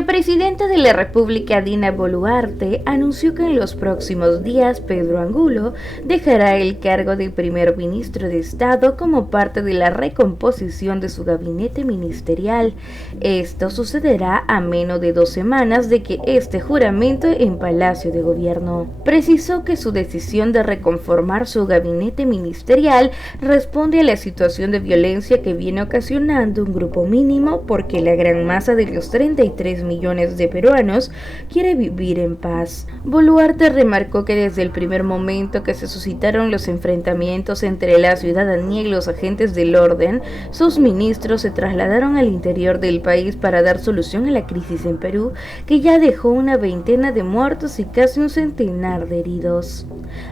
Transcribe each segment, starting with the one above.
La presidenta de la República, Dina Boluarte, anunció que en los próximos días Pedro Angulo dejará el cargo de primer ministro de Estado como parte de la recomposición de su gabinete ministerial. Esto sucederá a menos de 2 semanas de que este juramento en Palacio de Gobierno. Precisó que su decisión de reconformar su gabinete ministerial responde a la situación de violencia que viene ocasionando un grupo mínimo porque la gran masa de los 33 millones de peruanos quiere vivir en paz. Boluarte remarcó que desde el primer momento que se suscitaron los enfrentamientos entre la ciudadanía y los agentes del orden, sus ministros se trasladaron al interior del país para dar solución a la crisis en Perú, que ya dejó una veintena de muertos y casi un centenar de heridos.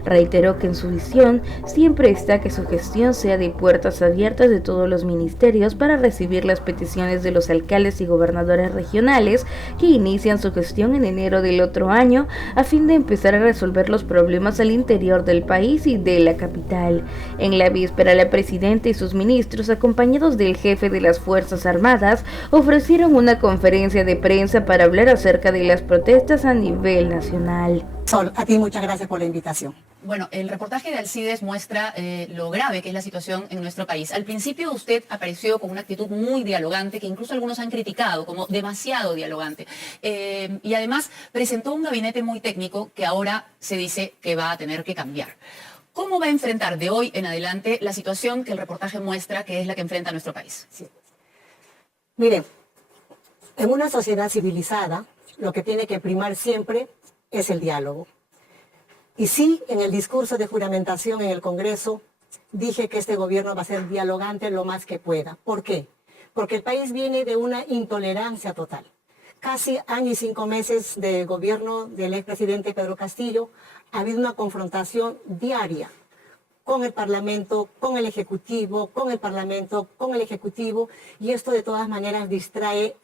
Reiteró que en su visión siempre está que su gestión sea de puertas abiertas de todos los ministerios para recibir las peticiones de los alcaldes y gobernadores regionales que inician su gestión en enero del otro año a fin de empezar a resolver los problemas al interior del país y de la capital. En la víspera, la presidenta y sus ministros, acompañados del jefe de las Fuerzas Armadas, ofrecieron una conferencia de prensa para hablar acerca de las protestas a nivel nacional. Sol, a ti muchas gracias por la invitación. Bueno, el reportaje de Alcides muestra lo grave que es la situación en nuestro país. Al principio usted apareció con una actitud muy dialogante, que incluso algunos han criticado como demasiado dialogante. Y además presentó un gabinete muy técnico que ahora se dice que va a tener que cambiar. ¿Cómo va a enfrentar de hoy en adelante la situación que el reportaje muestra que es la que enfrenta nuestro país? Sí. Miren, en una sociedad civilizada, lo que tiene que primar siempre es el diálogo. Y sí, en el discurso de juramentación en el Congreso, dije que este gobierno va a ser dialogante lo más que pueda. ¿Por qué? Porque el país viene de una intolerancia total. Casi año y 5 meses de gobierno del expresidente Pedro Castillo, ha habido una confrontación diaria con el Parlamento, con el Ejecutivo, con el Parlamento, con el Ejecutivo, y esto de todas maneras distrae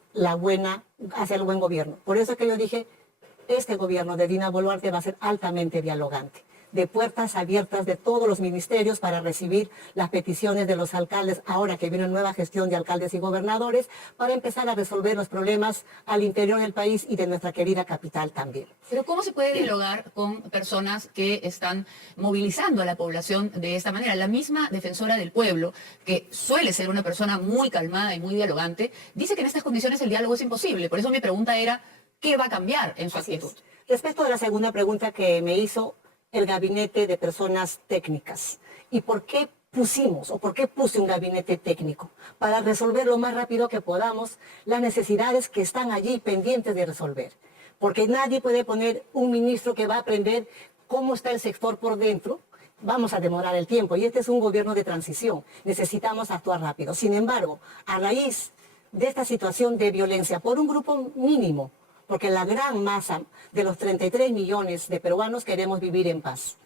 hacia el buen gobierno. Por eso es que yo dije, este gobierno de Dina Boluarte va a ser altamente dialogante, de puertas abiertas de todos los ministerios para recibir las peticiones de los alcaldes, ahora que viene una nueva gestión de alcaldes y gobernadores, para empezar a resolver los problemas al interior del país y de nuestra querida capital también. Pero ¿cómo se puede dialogar con personas que están movilizando a la población de esta manera? La misma defensora del pueblo, que suele ser una persona muy calmada y muy dialogante, dice que en estas condiciones el diálogo es imposible. Por eso mi pregunta era, ¿qué va a cambiar en su actitud? Respecto a la segunda pregunta que me hizo, el gabinete de personas técnicas. ¿Y por qué pusimos o por qué puse un gabinete técnico? Para resolver lo más rápido que podamos las necesidades que están allí pendientes de resolver. Porque nadie puede poner un ministro que va a aprender cómo está el sector por dentro. Vamos a demorar el tiempo y este es un gobierno de transición. Necesitamos actuar rápido. Sin embargo, a raíz de esta situación de violencia por un grupo mínimo, porque la gran masa de los 33 millones de peruanos queremos vivir en paz.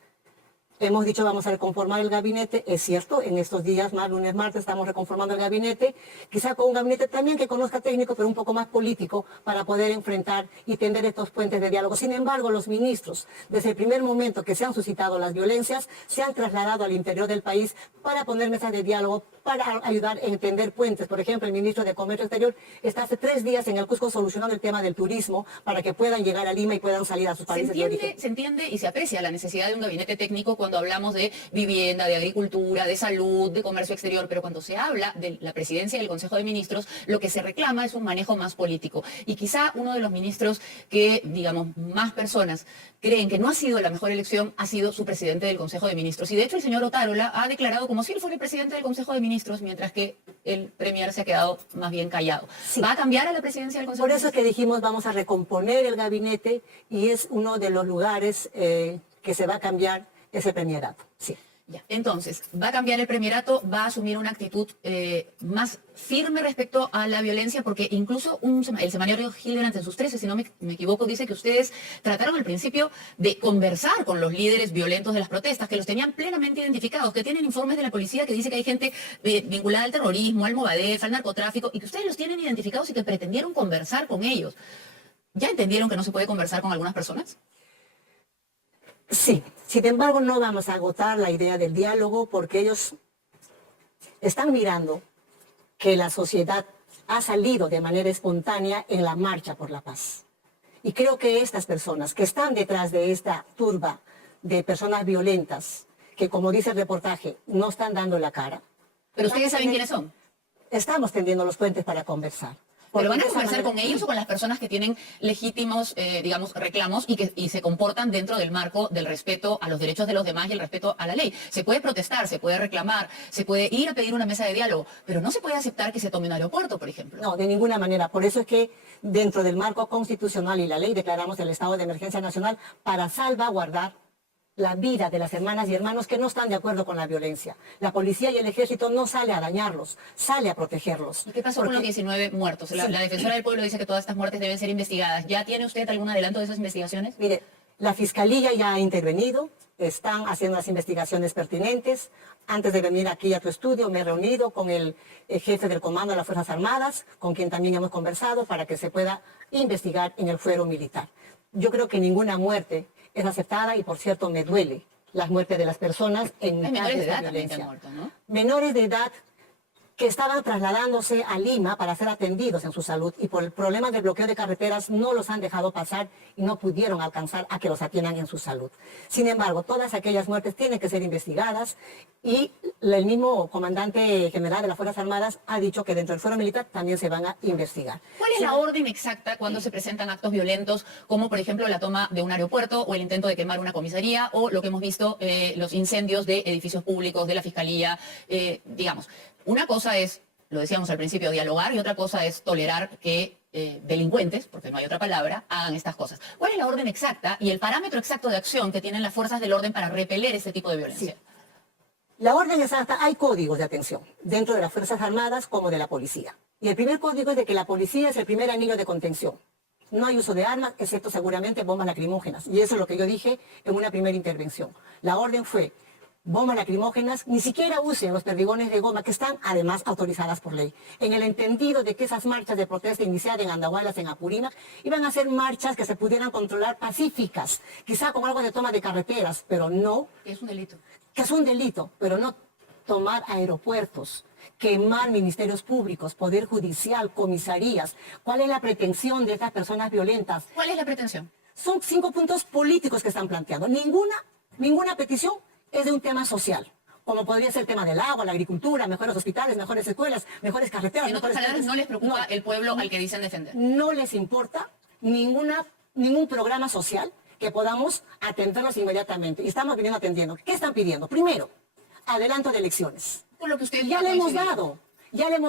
Hemos dicho vamos a reconformar el gabinete, es cierto, en estos días, lunes, martes, estamos reconformando el gabinete, quizá con un gabinete también que conozca técnico, pero un poco más político, para poder enfrentar y tender estos puentes de diálogo. Sin embargo, los ministros, desde el primer momento que se han suscitado las violencias, se han trasladado al interior del país para poner mesas de diálogo, para ayudar a entender puentes. Por ejemplo, el ministro de Comercio Exterior está hace 3 días en el Cusco solucionando el tema del turismo para que puedan llegar a Lima y puedan salir a sus países de origen. Se entiende y se aprecia la necesidad de un gabinete técnico cuando hablamos de vivienda, de agricultura, de salud, de comercio exterior, pero cuando se habla de la presidencia del Consejo de Ministros, lo que se reclama es un manejo más político. Y quizá uno de los ministros que, digamos, más personas creen que no ha sido la mejor elección ha sido su presidente del Consejo de Ministros. Y de hecho el señor Otárola ha declarado como si él fuera el presidente del Consejo de Ministros, mientras que el premier se ha quedado más bien callado. Sí. ¿Va a cambiar a la presidencia del Consejo de Ministros? Por eso es que dijimos vamos a recomponer el gabinete y es uno de los lugares que se va a cambiar ese premierato. Sí. Ya. Entonces, va a cambiar el premierato, va a asumir una actitud más firme respecto a la violencia, porque incluso el semanario Hildebrand en sus 13, si no me equivoco, dice que ustedes trataron al principio de conversar con los líderes violentos de las protestas, que los tenían plenamente identificados, que tienen informes de la policía que dice que hay gente vinculada al terrorismo, al Movadef, al narcotráfico, y que ustedes los tienen identificados y que pretendieron conversar con ellos. ¿Ya entendieron que no se puede conversar con algunas personas? Sí, sin embargo no vamos a agotar la idea del diálogo porque ellos están mirando que la sociedad ha salido de manera espontánea en la marcha por la paz. Y creo que estas personas que están detrás de esta turba de personas violentas, que como dice el reportaje, no están dando la cara. Pero ustedes saben quiénes son. Estamos tendiendo los puentes para conversar. ¿Pero van a de esa conversar manera- con ellos o con las personas que tienen legítimos, digamos, reclamos y se comportan dentro del marco del respeto a los derechos de los demás y el respeto a la ley? Se puede protestar, se puede reclamar, se puede ir a pedir una mesa de diálogo, pero no se puede aceptar que se tome un aeropuerto, por ejemplo. No, de ninguna manera. Por eso es que dentro del marco constitucional y la ley declaramos el estado de emergencia nacional para salvaguardar la vida de las hermanas y hermanos que no están de acuerdo con la violencia. La policía y el ejército no sale a dañarlos, sale a protegerlos. ¿Y qué pasó con los 19 muertos? La defensora del pueblo dice que todas estas muertes deben ser investigadas. ¿Ya tiene usted algún adelanto de esas investigaciones? Mire, la Fiscalía ya ha intervenido, están haciendo las investigaciones pertinentes. Antes de venir aquí a tu estudio me he reunido con el jefe del Comando de las Fuerzas Armadas, con quien también hemos conversado para que se pueda investigar en el fuero militar. Yo creo que ninguna muerte es aceptada y, por cierto, me duele las muertes de las personas en Hay mitad menores de de esta edad también que violencia. han muerto, ¿no? Menores de edad que estaban trasladándose a Lima para ser atendidos en su salud y por el problema del bloqueo de carreteras no los han dejado pasar y no pudieron alcanzar a que los atiendan en su salud. Sin embargo, todas aquellas muertes tienen que ser investigadas y el mismo comandante general de las Fuerzas Armadas ha dicho que dentro del fuero militar también se van a investigar. ¿Cuál es la orden exacta cuando se presentan actos violentos, como por ejemplo la toma de un aeropuerto o el intento de quemar una comisaría o lo que hemos visto, los incendios de edificios públicos, de la fiscalía, digamos? Una cosa es, lo decíamos al principio, dialogar y otra cosa es tolerar que delincuentes, porque no hay otra palabra, hagan estas cosas. ¿Cuál es la orden exacta y el parámetro exacto de acción que tienen las fuerzas del orden para repeler este tipo de violencia? Sí. La orden exacta, hay códigos de atención dentro de las Fuerzas Armadas como de la policía. Y el primer código es de que la policía es el primer anillo de contención. No hay uso de armas, excepto seguramente bombas lacrimógenas. Y eso es lo que yo dije en una primera intervención. La orden fue: bombas lacrimógenas, ni siquiera usen los perdigones de goma que están además autorizadas por ley. En el entendido de que esas marchas de protesta iniciadas en Andahuaylas, en Apurímac, iban a ser marchas que se pudieran controlar pacíficas, quizá con algo de toma de carreteras, pero no, Que es un delito. que es un delito, pero no tomar aeropuertos, quemar ministerios públicos, poder judicial, comisarías. ¿Cuál es la pretensión de estas personas violentas? ¿Cuál es la pretensión? Son 5 puntos políticos que están planteando. Ninguna petición es de un tema social, como podría ser el tema del agua, la agricultura, mejores hospitales, mejores escuelas, mejores carreteras. En otras mejores palabras, no les preocupa No, el pueblo al que dicen defender. no les importa ningún programa social que podamos atenderlos inmediatamente. Y estamos viniendo atendiendo. ¿Qué están pidiendo? Primero, adelanto de elecciones. Con lo que usted Y ya ha le hemos coincidido.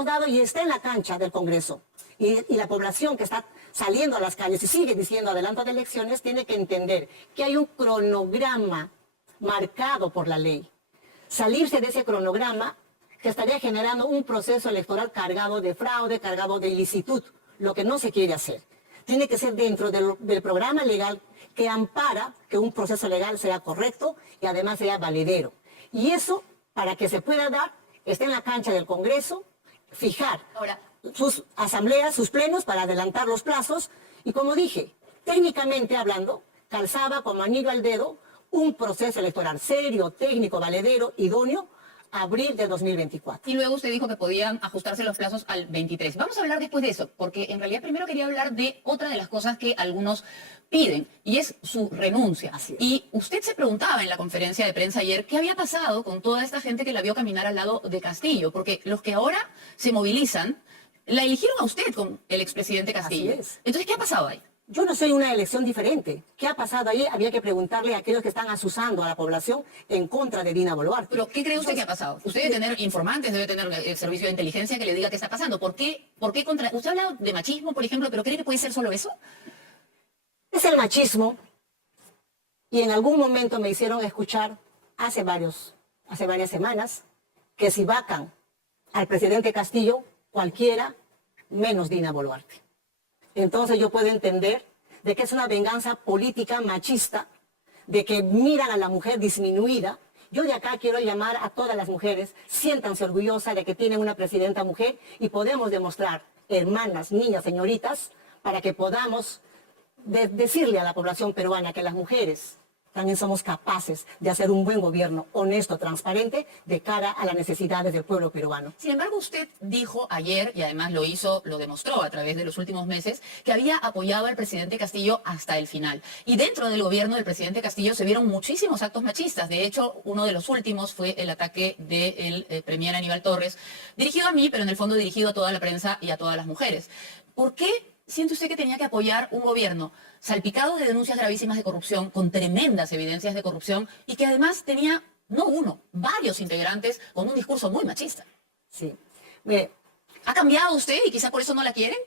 dado y está en la cancha del Congreso. Y la población que está saliendo a las calles y sigue diciendo adelanto de elecciones tiene que entender que hay un cronograma marcado por la ley. Salirse de ese cronograma que estaría generando un proceso electoral cargado de fraude, cargado de ilicitud, lo que no se quiere hacer. Tiene que ser dentro del programa legal que ampara que un proceso legal sea correcto y además sea valedero. Y eso, para que se pueda dar, está en la cancha del Congreso, fijar Ahora, sus asambleas, sus plenos para adelantar los plazos y, como dije, técnicamente hablando, calzaba como anillo al dedo un proceso electoral serio, técnico, valedero, idóneo, abril de 2024. y luego usted dijo que podían ajustarse los plazos al 23. Vamos a hablar después de eso, porque en realidad primero quería hablar de otra de las cosas que algunos piden, y es su renuncia. Así es. Y usted se preguntaba en la conferencia de prensa ayer qué había pasado con toda esta gente que la vio caminar al lado de Castillo, porque los que ahora se movilizan la eligieron a usted con el expresidente Castillo. Así es. Entonces, ¿qué ha pasado ahí? Yo no soy una elección diferente. ¿Qué ha pasado ahí? Había que preguntarle a aquellos que están asusando a la población en contra de Dina Boluarte. Pero, ¿qué cree usted que ha pasado? Usted debe tener informantes, debe tener el servicio de inteligencia que le diga qué está pasando. ¿Por qué contra...? Usted ha hablado de machismo, por ejemplo, pero ¿cree que puede ser solo eso? Es el machismo y en algún momento me hicieron escuchar hace varias semanas que si vacan al presidente Castillo, cualquiera menos Dina Boluarte. Entonces yo puedo entender de que es una venganza política machista, de que miran a la mujer disminuida. Yo de acá quiero llamar a todas las mujeres, siéntanse orgullosas de que tienen una presidenta mujer y podemos demostrar, hermanas, niñas, señoritas, para que podamos decirle a la población peruana que las mujeres también somos capaces de hacer un buen gobierno honesto, transparente, de cara a las necesidades del pueblo peruano. Sin embargo, usted dijo ayer, y además lo hizo, lo demostró a través de los últimos meses, que había apoyado al presidente Castillo hasta el final. Y dentro del gobierno del presidente Castillo se vieron muchísimos actos machistas. De hecho, uno de los últimos fue el ataque del premier Aníbal Torres, dirigido a mí, pero en el fondo dirigido a toda la prensa y a todas las mujeres. ¿Por qué siente usted que tenía que apoyar un gobierno salpicado de denuncias gravísimas de corrupción, con tremendas evidencias de corrupción, y que además tenía, no uno, varios integrantes con un discurso muy machista? Sí. Mire, ¿Ha cambiado usted y quizá por eso no la quieren?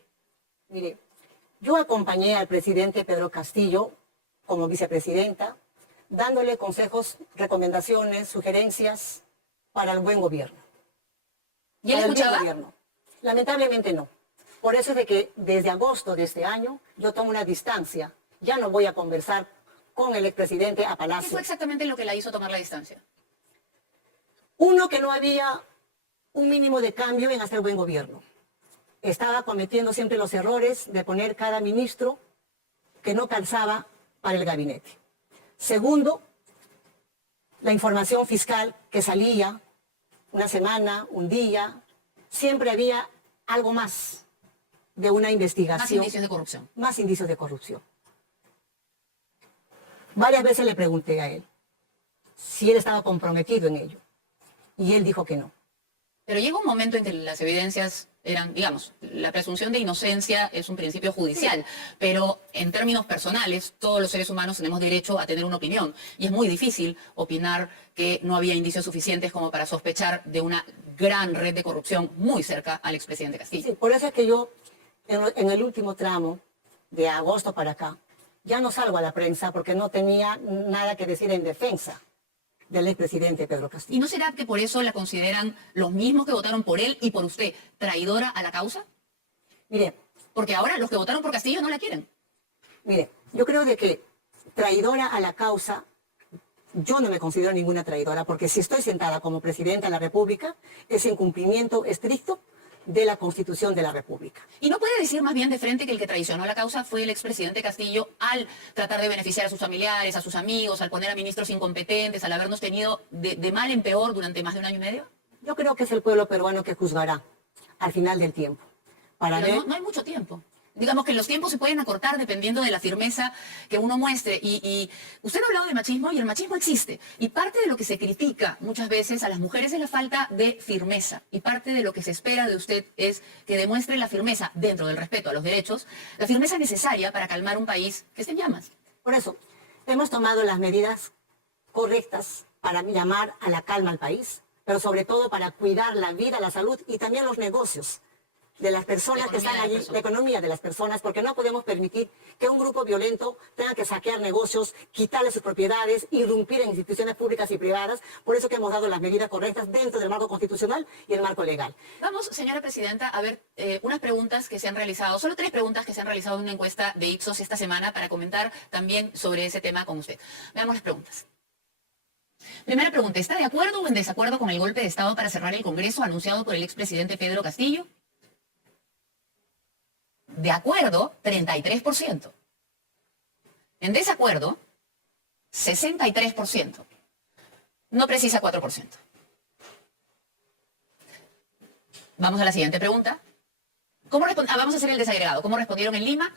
mire, yo acompañé al presidente Pedro Castillo como vicepresidenta, dándole consejos, recomendaciones, sugerencias para el buen gobierno. ¿Y él Para el bien escuchaba? gobierno. Lamentablemente no. Por eso es de que desde agosto de este año yo tomo una distancia. Ya no voy a conversar con el expresidente a ¿Qué Palacio. fue exactamente lo que la hizo tomar la distancia? Uno, que no había un mínimo de cambio en hacer buen gobierno. Estaba cometiendo siempre los errores de poner cada ministro que no calzaba para el gabinete. Segundo, la información fiscal que salía una semana, un día, siempre había algo más de una investigación. Más indicios de corrupción. Más indicios de corrupción. Varias veces le pregunté a él si él estaba comprometido en ello. Y él dijo que no. Pero llega un momento en que las evidencias eran, digamos, la presunción de inocencia es un principio judicial, pero en términos personales, todos los seres humanos tenemos derecho a tener una opinión. Y es muy difícil opinar que no había indicios suficientes como para sospechar de una gran red de corrupción muy cerca al expresidente Castillo. Sí, por eso es que yo, en el último tramo, de agosto para acá, ya no salgo a la prensa porque no tenía nada que decir en defensa del expresidente Pedro ¿Y Castillo. no será que por eso la consideran los mismos que votaron por él y por usted traidora a la causa? Mire, Porque ahora los que votaron por Castillo no la quieren. yo creo de que traidora a la causa, yo no me considero ninguna traidora, porque si estoy sentada como presidenta de la República, es en cumplimiento estricto de la Constitución de la República. ¿Y no puede decir más bien de frente que el que traicionó la causa fue el expresidente Castillo al tratar de beneficiar a sus familiares, a sus amigos, al poner a ministros incompetentes, al habernos tenido de mal en peor durante más de 1 año y medio? Yo creo que es el pueblo peruano que juzgará al final del tiempo. Para Pero ver, no hay mucho tiempo. Digamos que los tiempos se pueden acortar dependiendo de la firmeza que uno muestre. Y usted ha hablado de machismo y el machismo existe. Y parte de lo que se critica muchas veces a las mujeres es la falta de firmeza. Y parte de lo que se espera de usted es que demuestre la firmeza dentro del respeto a los derechos, la firmeza necesaria para calmar un país que está en llamas. por eso, hemos tomado las medidas correctas para llamar a la calma al país, pero sobre todo para cuidar la vida, la salud y también los negocios de las personas que están allí, la economía de las personas, porque no podemos permitir que un grupo violento tenga que saquear negocios, quitarle sus propiedades, irrumpir en instituciones públicas y privadas. Por eso que hemos dado las medidas correctas dentro del marco constitucional y el marco legal. Vamos, señora presidenta, a ver unas preguntas que se han realizado, solo 3 preguntas que se han realizado en una encuesta de Ipsos esta semana para comentar también sobre ese tema con usted. Veamos las preguntas. Primera pregunta, ¿está de acuerdo o en desacuerdo con el golpe de Estado para cerrar el Congreso anunciado por el expresidente Pedro Castillo? De acuerdo, 33%. En desacuerdo, 63%. No precisa 4%. Vamos a la siguiente pregunta. Vamos a hacer el desagregado. ¿Cómo respondieron en Lima?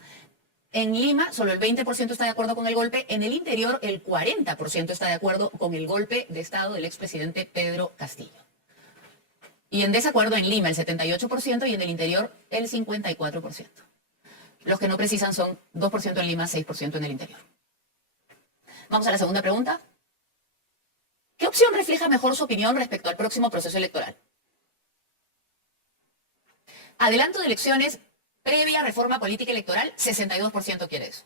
En Lima, solo el 20% está de acuerdo con el golpe. En el interior, el 40% está de acuerdo con el golpe de Estado del expresidente Pedro Castillo. Y en desacuerdo en Lima el 78% y en el interior el 54%. Los que no precisan son 2% en Lima, 6% en el interior. Vamos a la segunda pregunta. ¿Qué opción refleja mejor su opinión respecto al próximo proceso electoral? Adelanto de elecciones previa reforma política electoral, 62% quiere eso.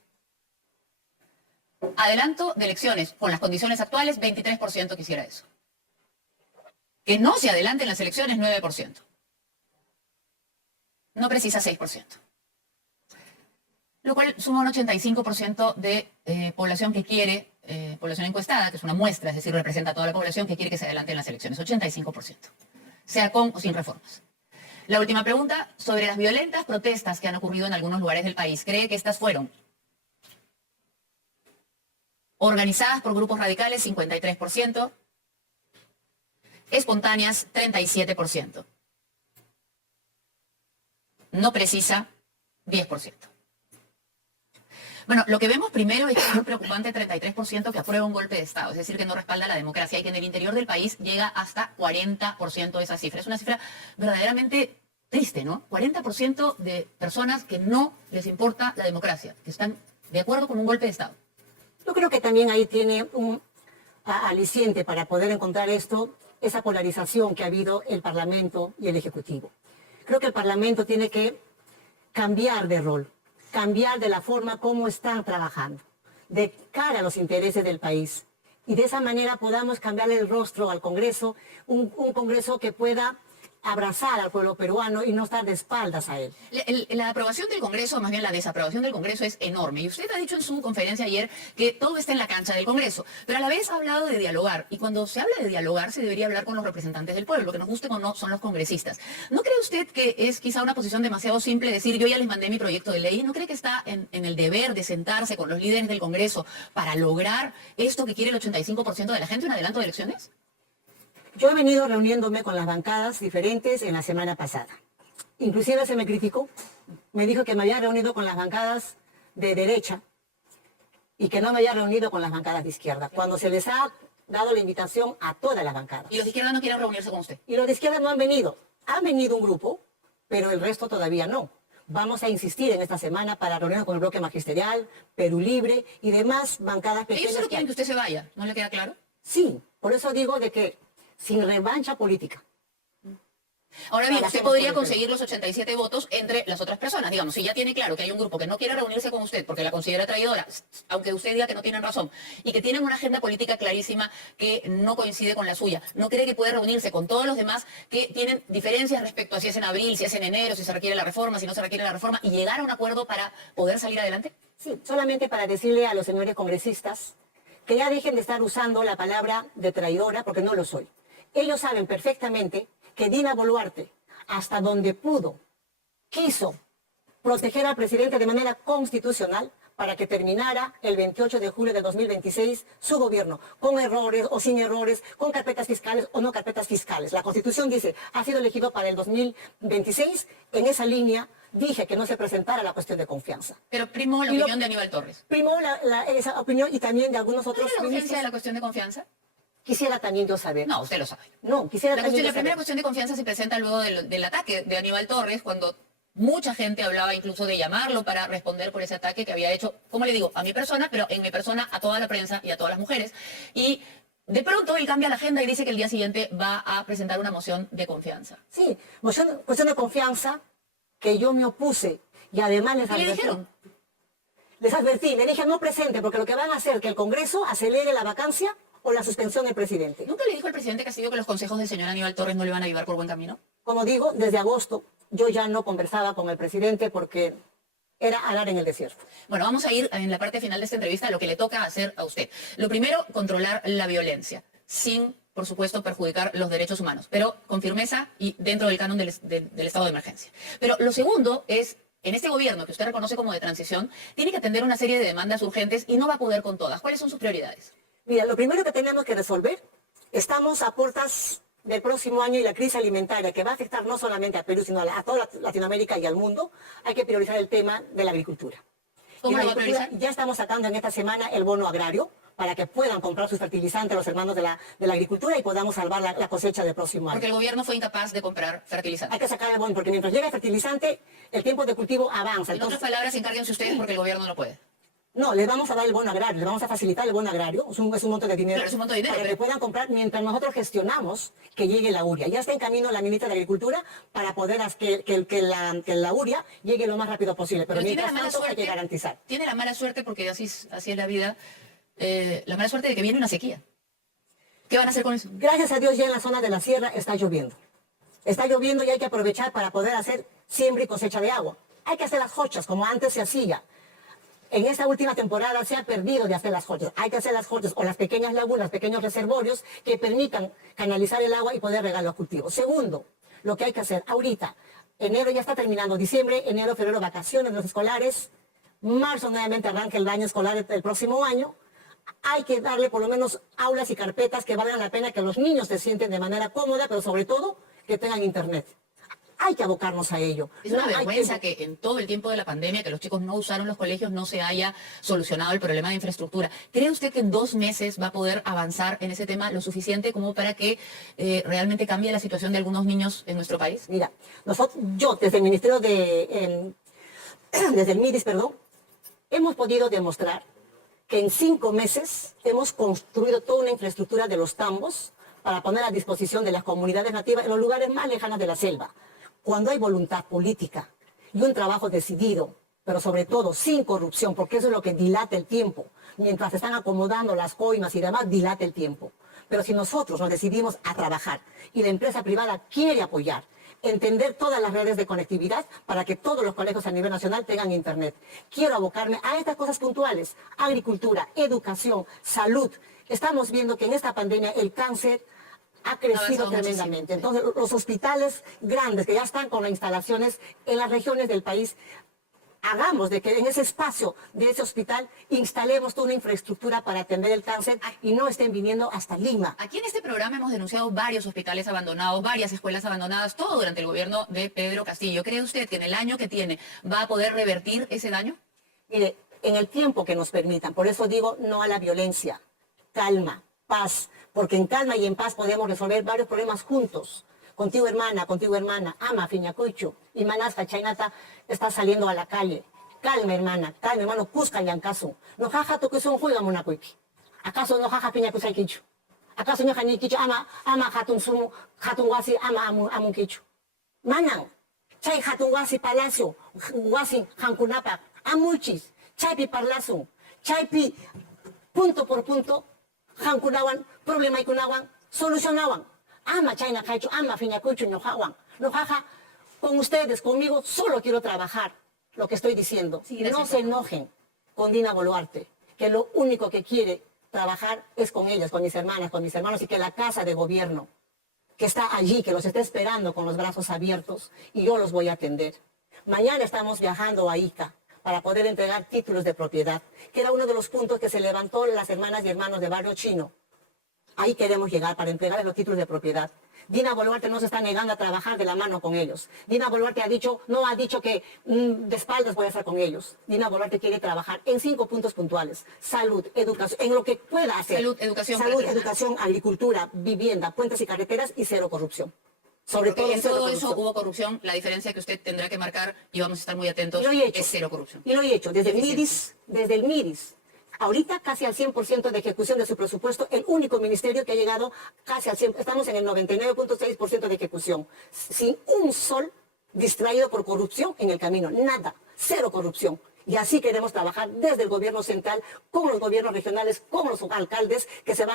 Adelanto de elecciones con las condiciones actuales, 23% quisiera eso. Que no se adelanten las elecciones, 9%. No precisa 6%. Lo cual suma un 85% de población que quiere, población encuestada, que es una muestra, es decir, representa a toda la población que quiere que se adelanten las elecciones, 85%. Sea con o sin reformas. La última pregunta, sobre las violentas protestas que han ocurrido en algunos lugares del país. ¿Cree que estas fueron organizadas por grupos radicales 53%, espontáneas 37%, no precisa 10%. Bueno, lo que vemos primero es que es muy preocupante 33% que aprueba un golpe de Estado, es decir, que no respalda la democracia y que en el interior del país llega hasta 40% de esa cifra. Es una cifra verdaderamente triste, ¿no? 40% de personas que no les importa la democracia, que están de acuerdo con un golpe de Estado. Yo creo que también ahí tiene un aliciente para poder encontrar esto, esa polarización que ha habido el Parlamento y el Ejecutivo. Creo que el Parlamento tiene que cambiar de rol, cambiar de la forma como están trabajando, de cara a los intereses del país. Y de esa manera podamos cambiarle el rostro al Congreso, un Congreso que pueda abrazar al pueblo peruano y no estar de espaldas a él. La aprobación del Congreso, más bien la desaprobación del Congreso es enorme. Y usted ha dicho en su conferencia ayer que todo está en la cancha del Congreso, pero a la vez ha hablado de dialogar. Y cuando se habla de dialogar, se debería hablar con los representantes del pueblo. Lo que nos guste o no son los congresistas. ¿No cree usted que es quizá una posición demasiado simple decir yo ya les mandé mi proyecto de ley? ¿No cree que está en el deber de sentarse con los líderes del Congreso para lograr esto que quiere el 85% de la gente, un adelanto de elecciones? Yo he venido reuniéndome con las bancadas diferentes en la semana pasada. Inclusive se me criticó, me dijo que me había reunido con las bancadas de derecha y que no me había reunido con las bancadas de izquierda, cuando se les ha dado la invitación a todas las bancadas. ¿Y los de izquierda no quieren reunirse con usted? Y los de izquierda no han venido. Han venido un grupo, pero el resto todavía no. Vamos a insistir en esta semana para reunirnos con el bloque magisterial, Perú Libre y demás bancadas pequeñas. ¿Ellos solo quieren que usted se vaya? ¿No le queda claro? Sí, por eso digo de que sin revancha política. Ahora bien, usted podría conseguir los 87 votos entre las otras personas. Digamos, si ya tiene claro que hay un grupo que no quiere reunirse con usted porque la considera traidora, aunque usted diga que no tienen razón, y que tienen una agenda política clarísima que no coincide con la suya, ¿no cree que puede reunirse con todos los demás que tienen diferencias respecto a si es en abril, si es en enero, si se requiere la reforma, si no se requiere la reforma, y llegar a un acuerdo para poder salir adelante? Sí, solamente para decirle a los señores congresistas que ya dejen de estar usando la palabra de traidora, porque no lo soy. Ellos saben perfectamente que Dina Boluarte, hasta donde pudo, quiso proteger al presidente de manera constitucional para que terminara el 28 de julio de 2026 su gobierno, con errores o sin errores, con carpetas fiscales o no carpetas fiscales. La Constitución dice, ha sido elegido para el 2026, en esa línea dije que no se presentara la cuestión de confianza. Pero primó la opinión de Aníbal Torres. Primó esa opinión y también de algunos otros ¿Cuál es la urgencia ministros. de la cuestión de confianza? Quisiera también yo saber. No, usted lo sabe. No, quisiera La también yo primera saber. cuestión de confianza se presenta luego del ataque de Aníbal Torres, cuando mucha gente hablaba incluso de llamarlo para responder por ese ataque que había hecho, como le digo, a mi persona, pero en mi persona a toda la prensa y a todas las mujeres. Y de pronto él cambia la agenda y dice que el día siguiente va a presentar una moción de confianza. Sí, cuestión de confianza que yo me opuse y además les ¿Qué le advertí. dijeron? Les advertí, le dije no presente porque lo que van a hacer es que el Congreso acelere la vacancia o la suspensión del presidente. ¿Nunca le dijo el presidente Castillo que los consejos del señor Aníbal Torres no le van a llevar por buen camino? Como digo, desde agosto yo ya no conversaba con el presidente porque era arar en el desierto. Bueno, vamos a ir en la parte final de esta entrevista a lo que le toca hacer a usted. Lo primero, controlar la violencia, sin, por supuesto, perjudicar los derechos humanos, pero con firmeza y dentro del canon del estado de emergencia. Pero lo segundo es, en este gobierno que usted reconoce como de transición, tiene que atender una serie de demandas urgentes y no va a poder con todas. ¿Cuáles son sus prioridades? Mira, lo primero que tenemos que resolver, estamos a puertas del próximo año y la crisis alimentaria que va a afectar no solamente a Perú, sino a toda Latinoamérica y al mundo, hay que priorizar el tema de la agricultura. ¿Cómo Y la lo va a agricultura, priorizar? ya estamos sacando en esta semana el bono agrario para que puedan comprar sus fertilizantes los hermanos de la agricultura y podamos salvar la cosecha del próximo año. Porque el gobierno fue incapaz de comprar fertilizantes. Hay que sacar el bono porque mientras llega el fertilizante, el tiempo de cultivo avanza. En otras palabras, encárguense ustedes porque el gobierno no puede. No, les vamos a dar el bono agrario, les vamos a facilitar el bono agrario, es un monto de dinero, Claro, es un monto de dinero, para pero- que puedan comprar mientras nosotros gestionamos que llegue la uria. Ya está en camino la ministra de Agricultura para poder que la uria llegue lo más rápido posible, pero tiene la mientras mala tanto hay suerte, que garantizar. tiene la mala suerte, porque así es la vida, la mala suerte de que viene una sequía. ¿Qué van a hacer con eso? Gracias a Dios ya en la zona de la sierra está lloviendo. Está lloviendo y hay que aprovechar para poder hacer siembra y cosecha de agua. Hay que hacer las jochas como antes se hacía. En esta última temporada se ha perdido de hacer las jochas. Hay que hacer las jochas o las pequeñas lagunas, pequeños reservorios que permitan canalizar el agua y poder regar los cultivos. Segundo, lo que hay que hacer ahorita, enero ya está terminando, diciembre, enero, febrero, vacaciones de los escolares, marzo nuevamente arranca el año escolar del próximo año. Hay que darle por lo menos aulas y carpetas que valgan la pena, que los niños se sienten de manera cómoda, pero sobre todo que tengan internet. Hay que abocarnos a ello. Es una vergüenza que en todo el tiempo de la pandemia, que los chicos no usaron los colegios, no se haya solucionado el problema de infraestructura. ¿Cree usted que en 2 meses va a poder avanzar en ese tema lo suficiente como para que realmente cambie la situación de algunos niños en nuestro país? Mira, yo desde el Ministerio desde el MIDIS, perdón, hemos podido demostrar que en 5 meses hemos construido toda una infraestructura de los tambos para poner a disposición de las comunidades nativas en los lugares más lejanos de la selva. Cuando hay voluntad política y un trabajo decidido, pero sobre todo sin corrupción, porque eso es lo que dilata el tiempo. Mientras se están acomodando las coimas y demás, dilata el tiempo. Pero si nosotros nos decidimos a trabajar y la empresa privada quiere apoyar, entender todas las redes de conectividad para que todos los colegios a nivel nacional tengan internet. Quiero abocarme a estas cosas puntuales: agricultura, educación, salud. Estamos viendo que en esta pandemia el cáncer ha crecido tremendamente. Entonces, los hospitales grandes que ya están con las instalaciones en las regiones del país, hagamos de que en ese espacio de ese hospital instalemos toda una infraestructura para atender el cáncer y no estén viniendo hasta Lima. Aquí en este programa hemos denunciado varios hospitales abandonados, varias escuelas abandonadas, todo durante el gobierno de Pedro Castillo. ¿Cree usted que en el año que tiene va a poder revertir ese daño? Mire, en el tiempo que nos permitan, por eso digo no a la violencia, calma, paz, porque en calma y en paz podemos resolver varios problemas juntos. Contigo hermana, ama, fiñacuichu, y manasca, chainata, está saliendo a la calle. Calma hermano, cusca yancasu. No jaja to que son juega monacuipi. ¿Acaso no jaja fiñacusaikichu? ¿Acaso no janikichu ama hatun sumu, hatun wasi ama amunkichu? Manan, chay hatun wasi palacio, wasi hankunapa, amuchis, chaypi parlasun, chaypi punto por punto, hankunawan, problema ikunawan, solucionawan. Ama China Kaichu, ama Fiñacuchu, no jaja, con ustedes, conmigo, solo quiero trabajar lo que estoy diciendo. Sí, no se enojen con Dina Boluarte, que lo único que quiere trabajar es con ellas, con mis hermanas, con mis hermanos, y que la casa de gobierno, que está allí, que los está esperando con los brazos abiertos, y yo los voy a atender. Mañana estamos viajando a Ica para poder entregar títulos de propiedad, que era uno de los puntos que se levantó las hermanas y hermanos de Barrio Chino. Ahí queremos llegar para entregarles los títulos de propiedad. Dina Boluarte no se está negando a trabajar de la mano con ellos. Dina Boluarte no ha dicho que de espaldas voy a estar con ellos. Dina Boluarte quiere trabajar en 5 puntos puntuales: salud, educación, en lo que pueda hacer. Salud, educación, agricultura, vivienda, puentes y carreteras, y cero corrupción. Sobre todo en todo eso hubo corrupción. La diferencia que usted tendrá que marcar, y vamos a estar muy atentos, es cero corrupción. Y lo he hecho desde el MIDIS. Ahorita casi al 100% de ejecución de su presupuesto, el único ministerio que ha llegado casi al 100%, estamos en el 99.6% de ejecución, sin un sol distraído por corrupción en el camino, nada, cero corrupción. Y así queremos trabajar desde el gobierno central, con los gobiernos regionales, con los alcaldes que son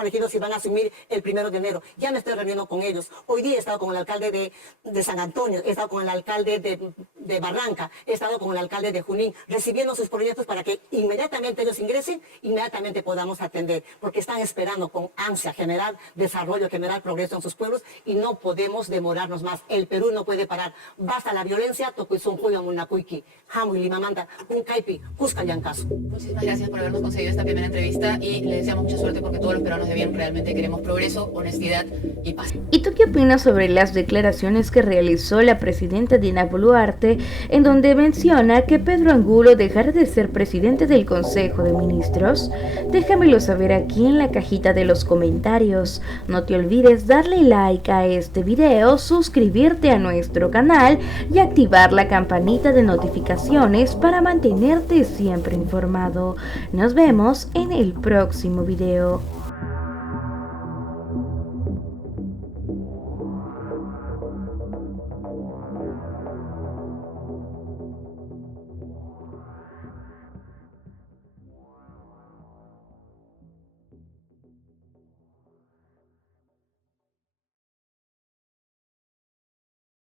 elegidos y van a asumir el 1 de enero. Ya me estoy reuniendo con ellos. Hoy día he estado con el alcalde de San Antonio, he estado con el alcalde de Barranca, he estado con el alcalde de Junín, recibiendo sus proyectos para que inmediatamente ellos ingresen, inmediatamente podamos atender, porque están esperando con ansia generar desarrollo, generar progreso en sus pueblos, y no podemos demorarnos más. El Perú no puede parar. Basta la violencia, tocuizun juyo munacuiqui, jamu y limamanta. Muchísimas gracias por habernos conseguido esta primera entrevista y le deseamos mucha suerte, porque todos los peruanos de bien realmente queremos progreso, honestidad y paz. ¿Y tú qué opinas sobre las declaraciones que realizó la presidenta Dina Boluarte, en donde menciona que Pedro Angulo dejará de ser presidente del Consejo de Ministros? Déjamelo saber aquí en la cajita de los comentarios. No te olvides darle like a este video, suscribirte a nuestro canal y activar la campanita de notificaciones para mantenerte siempre informado. Nos vemos en el próximo video.